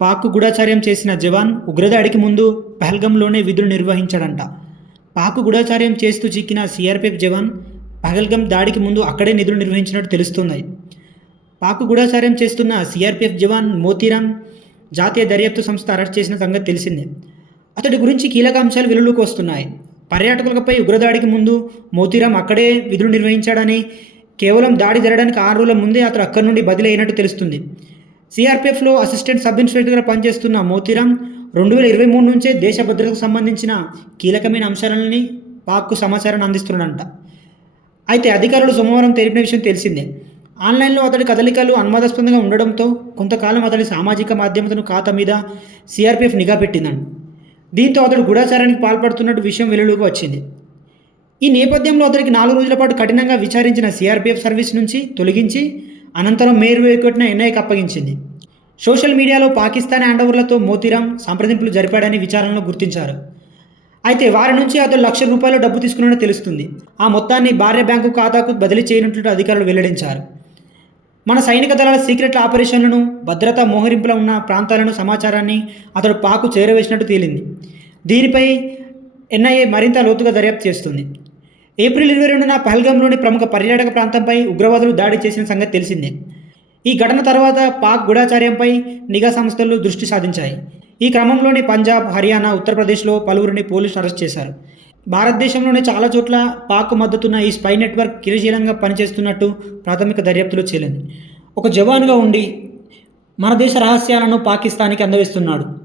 పాక్ గూఢాచార్యం చేసిన జవాన్ ఉగ్రదాడికి ముందు పహల్గంలోనే విధులు నిర్వహించాడంట. పాక్ గూఢాచార్యం చేస్తూ చిక్కిన సిఆర్పిఎఫ్ జవాన్ పహల్గం దాడికి ముందు అక్కడే నిధులు నిర్వహించినట్టు తెలుస్తున్నాయి పాక్ గూఢాచార్యం చేస్తున్న సిఆర్పిఎఫ్ జవాన్ మోతీరామ్ జాతీయ దర్యాప్తు సంస్థ అరెస్ట్ చేసిన సంగతి తెలిసిందే. అతడి గురించి కీలక అంశాలు వెలుగులోకి వస్తున్నాయి. పర్యాటకులపై ఉగ్రదాడికి ముందు మోతీరామ్ అక్కడే విధులు నిర్వహించాడని కేవలం దాడి జరగడానికి ఆరు రోజుల ముందే అతడు అక్కడి నుండి బదిలీ అయినట్టు తెలుస్తుంది. సిఆర్పిఎఫ్లో అసిస్టెంట్ సబ్ ఇన్స్పెక్టర్గా పనిచేస్తున్న మోతిరామ్ రెండు వేల ఇరవై మూడు నుంచే దేశ భద్రతకు సంబంధించిన కీలకమైన అంశాలని పాక్కు సమాచారాన్ని అందిస్తున్నాడంట. అయితే అధికారులు సోమవారం తెలిపిన విషయం తెలిసిందే. ఆన్లైన్లో అతడి కదలికలు అనుమానాస్పదంగా ఉండడంతో కొంతకాలం అతడి సామాజిక మాధ్యమతను ఖాతా మీద సిఆర్పిఎఫ్ నిఘా పెట్టిందండి దీంతో అతడు గూఢాచారానికి పాల్పడుతున్నట్టు విషయం వెలుగులోకి వచ్చింది. ఈ నేపథ్యంలో అతడికి నాలుగు రోజుల పాటు కఠినంగా విచారించిన సిఆర్పిఎఫ్ సర్వీస్ నుంచి తొలగించి అనంతరం మేరు వేకొట్టిన ఎన్ఐకి అప్పగించింది. సోషల్ మీడియాలో పాకిస్తాన్ హ్యాండోవర్లతో మోతీరామ్ సంప్రదింపులు జరిపాడని విచారణలో గుర్తించారు. అయితే వారి నుంచి అతడు లక్ష రూపాయలు డబ్బు తీసుకున్నట్టు తెలుస్తుంది. ఆ మొత్తాన్ని భార్య బ్యాంకు ఖాతాకు బదిలీ చేయనున్నట్టు అధికారులు వెల్లడించారు. మన సైనిక దళాల సీక్రెట్ ఆపరేషన్లను భద్రతా మోహరింపులో ఉన్న ప్రాంతాలను సమాచారాన్ని అతడు పాకు చేరవేసినట్టు తేలింది. దీనిపై ఎన్ఐఏ మరింత లోతుగా దర్యాప్తు చేస్తుంది. ఏప్రిల్ ఇరవై రెండున పహల్గామ్లోని ప్రముఖ పర్యాటక ప్రాంతంపై ఉగ్రవాదులు దాడి చేసిన సంగతి తెలిసిందే. ఈ ఘటన తర్వాత పాక్ గూఢాచార్యంపై నిఘా సంస్థలు దృష్టి సాధించాయి. ఈ క్రమంలోని పంజాబ్ హర్యానా ఉత్తరప్రదేశ్లో పలువురిని పోలీసులు అరెస్ట్ చేశారు. భారతదేశంలోని చాలా చోట్ల పాక్ మద్దతున్న ఈ స్పై నెట్వర్క్ క్రియశీలంగా పనిచేస్తున్నట్టు ప్రాథమిక దర్యాప్తులో తేలింది. ఒక జవాన్గా ఉండి మన దేశ రహస్యాలను పాకిస్తాన్కి అందవిస్తున్నాడు